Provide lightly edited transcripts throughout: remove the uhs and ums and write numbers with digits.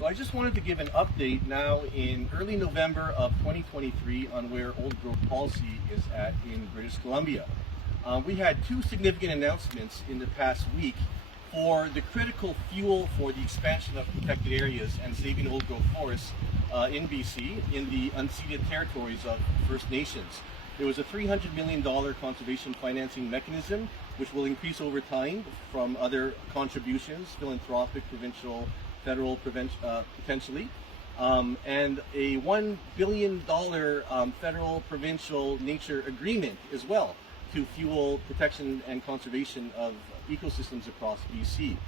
So I just wanted to give an update now in early November of 2023 on where old growth policy is at in British Columbia. We had two significant announcements in the past week for the critical fuel for the expansion of protected areas and saving old growth forests in BC in the unceded territories of First Nations. There was a $300 million conservation financing mechanism which will increase over time from other contributions, philanthropic, provincial, federal, potentially, and a $1 billion federal provincial nature agreement as well to fuel protection and conservation of ecosystems across BC.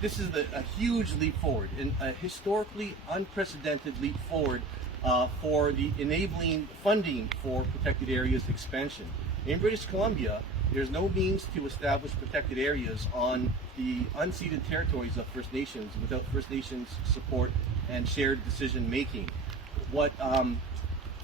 This is a huge leap forward, and a historically unprecedented leap forward for the enabling funding for protected areas expansion. In British Columbia, there's no means to establish protected areas on the unceded territories of First Nations without First Nations support and shared decision making. What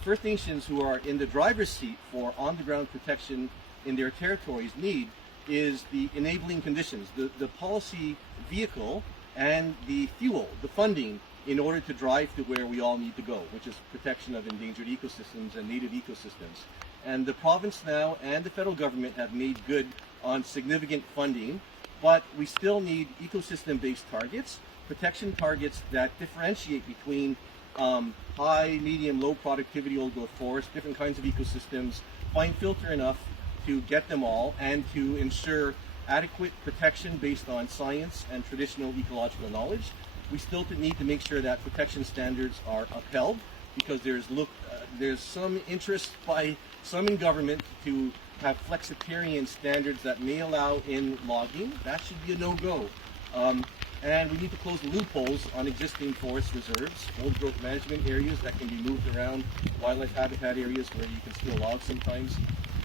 First Nations who are in the driver's seat for on-the-ground protection in their territories need is the enabling conditions, the policy vehicle and the fuel, the funding, in order to drive to where we all need to go, which is protection of endangered ecosystems and native ecosystems. And the province now and the federal government have made good on significant funding, but we still need ecosystem-based targets, protection targets that differentiate between high, medium, low productivity old growth forests, different kinds of ecosystems, fine filter enough to get them all and to ensure adequate protection based on science and traditional ecological knowledge. We still need to make sure that protection standards are upheld, because there's some interest by some in government to have flexitarian standards that may allow in logging. That should be a no-go. And we need to close the loopholes on existing forest reserves, old growth management areas that can be moved around, wildlife habitat areas where you can still log sometimes.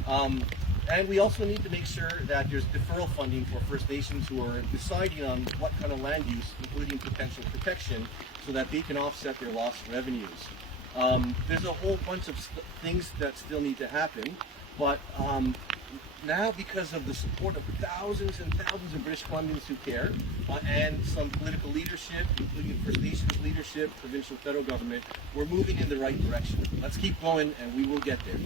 And we also need to make sure that there's deferral funding for First Nations who are deciding on what kind of land use, including potential protection, so that they can offset their lost revenues. There's a whole bunch of things that still need to happen, but now, because of the support of thousands and thousands of British Columbians who care, and some political leadership, including First Nations leadership, provincial, federal government, we're moving in the right direction. Let's keep going and we will get there.